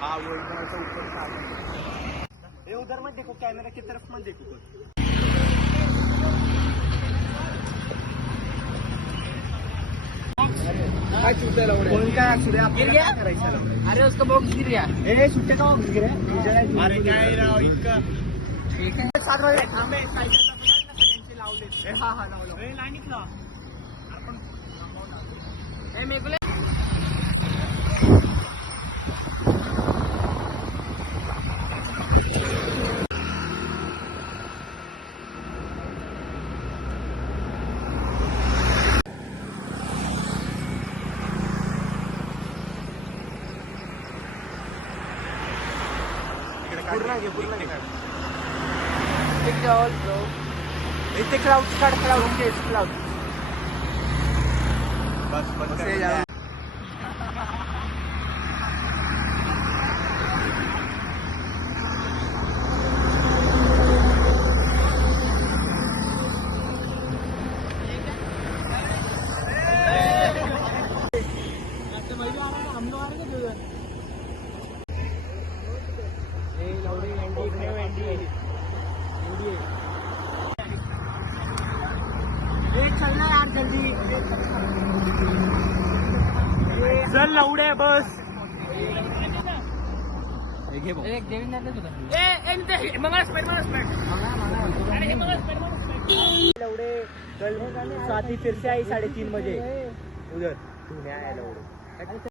हाँ वो इधर से ऊपर से आता है। ये उधर मत देखो, कैमरा की तरफ मत देखो। काय चुकते लवडे? कोण काय असू दे, आपल्याला काय करायचं लवडे? अरे उसका बॉक्स गिर गया। ए सुट्टे का बॉक्स गिरे? अरे काय राव इतकं? ठीक आहे 7 वाजे थांबे, सायकलचा पगार ना सगळ्यांचे लावले. हा हा लावलं. ए लाईनीत लाव. आपण ए मेगुले पूर्ण घे. Take all bro. इथे क्लाउड काढ, क्लाउड केस क्लाउड. बस बस से जा. हम लोग आ रहे हैं. चलना यार जल्दी. चल लवडे बस. एक देवींद्र लवडे कल साथी फिर से आई 3:30 बजे उधर. तू नहीं आया लवडे.